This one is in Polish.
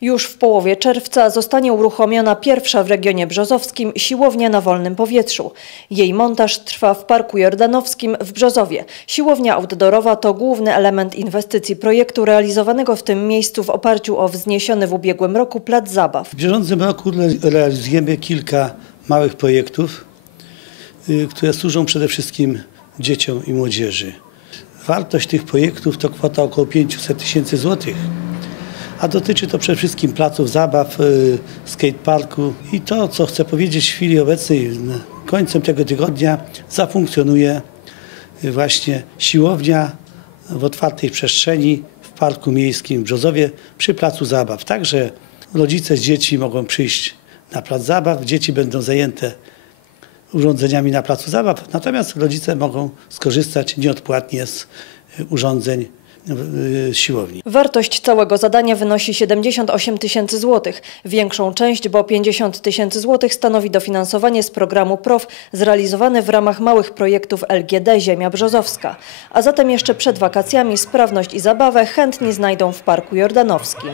Już w połowie czerwca zostanie uruchomiona pierwsza w regionie brzozowskim siłownia na wolnym powietrzu. Jej montaż trwa w Parku Jordanowskim w Brzozowie. Siłownia outdoorowa to główny element inwestycji projektu realizowanego w tym miejscu w oparciu o wzniesiony w ubiegłym roku plac zabaw. W bieżącym roku re- realizujemy kilka małych projektów, y, które służą przede wszystkim dzieciom i młodzieży. Wartość tych projektów to kwota około 500 tysięcy złotych, a dotyczy to przede wszystkim placów zabaw, y, skateparku. I to, co chcę powiedzieć w chwili obecnej, końcem tego tygodnia zafunkcjonuje y, właśnie siłownia w otwartej przestrzeni w Parku Miejskim w Brzozowie przy placu zabaw. Także rodzice z dzieci mogą przyjść na plac zabaw, dzieci będą zajęte urządzeniami na placu zabaw, natomiast rodzice mogą skorzystać nieodpłatnie z y, urządzeń y, siłowni. Wartość całego zadania wynosi 78 tysięcy złotych. Większą część, bo 50 tysięcy złotych stanowi dofinansowanie z programu PROW zrealizowane w ramach małych projektów LGD Ziemia Brzozowska. A zatem jeszcze przed wakacjami sprawność i zabawę chętni znajdą w Parku Jordanowskim.